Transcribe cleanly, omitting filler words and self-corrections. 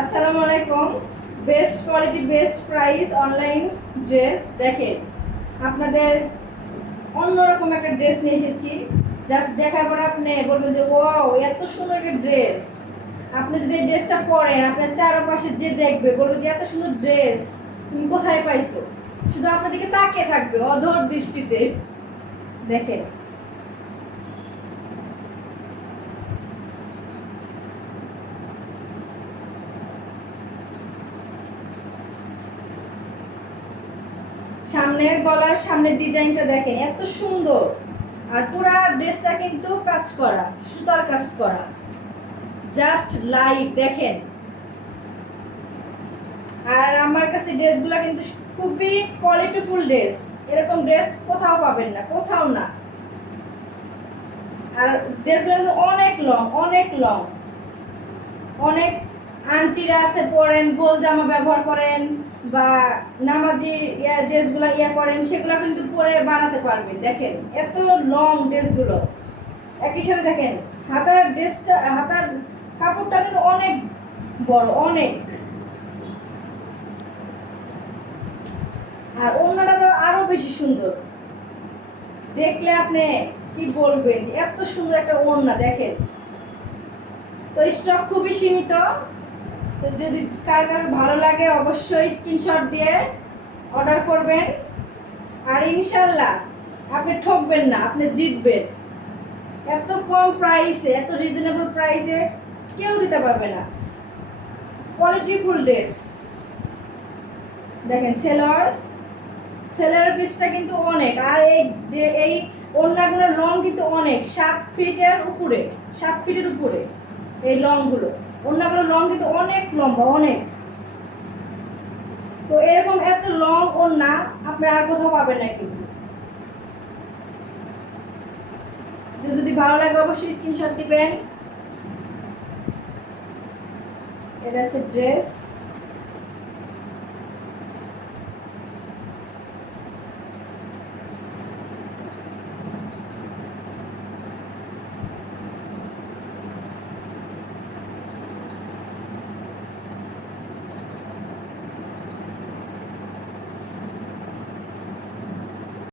আসসালামু আলাইকুম। Best quality best price online dress দেখেন, আপনাদের অন্যরকম একটা ড্রেস নিয়ে এসেছি। জাস্ট দেখার পর আপনি বলবেন যে ওয়াও, এত সুন্দর একটা ড্রেস। আপনি যদি এই ড্রেসটা পরেন, আপনার চারপাশে যে দেখবে বলবে যে এত সুন্দর ড্রেস তুমি কোথায় পাইছো, শুধু আপনার দিকে তাকিয়ে থাকবে অধর দৃষ্টিতে। দেখেন, সামনের গলার সামনের ডিজাইনটা দেখেন এত সুন্দর। আর পুরা ড্রেসটা কিন্তু কাজ করা, সুতার কাজ করা, জাস্ট লাইক দেখেন। আর আমার কাছে ড্রেসগুলো কিন্তু খুবই কোয়ালিটিফুল ড্রেস, এরকম ড্রেস কোথাও পাবেন না, কোথাও না। আর ড্রেসগুলো কিন্তু অনেক লং, অনেক লং। অনেক আন্টিরা আছে পরেন, গোল জামা ব্যবহার করেন বা নামাজি ড্রেসগুলো করেন, সেগুলো কিন্তু পরে বানাতে পারবেন। দেখেন এত লং ড্রেসগুলো। একই সাথে দেখেন হাতার ড্রেসটা, হাতার কাপড়টা কিন্তু অনেক বড়, অনেক। আর ওড়নাটা তো আরো বেশি সুন্দর, দেখলে আপনি কি বলবেন যে এত সুন্দর একটা ওড়না। দেখেন, তো স্টক খুবই সীমিত। তো যদি কার কার ভালো লাগে অবশ্যই স্ক্রিনশট দিয়ে অর্ডার করবেন। আর ইনশাল্লাহ আপনি ঠকবেন না, আপনি জিতবেন। এত কম প্রাইসে, এত রিজনেবল প্রাইসে কেউ দিতে পারবে না। কোয়ালিটিফুল ড্রেস দেখেন। সেলার পিসটা কিন্তু অনেক। আর এই ওড়নাগুলোর লং কিন্তু অনেক, 7 ফিটের উপরে, 7 ফিটের উপরে এই লংগুলো। ওড়নাগুলোর লং কিন্তু অনেক লম্বা, অনেক। তো এরকম এত লং ওড়না আপনারা আর কোথাও পাবেন না কিন্তু। যদি ভালো লাগে অবশ্যই স্ক্রিনশট দিবেন। এটা হচ্ছে ড্রেস।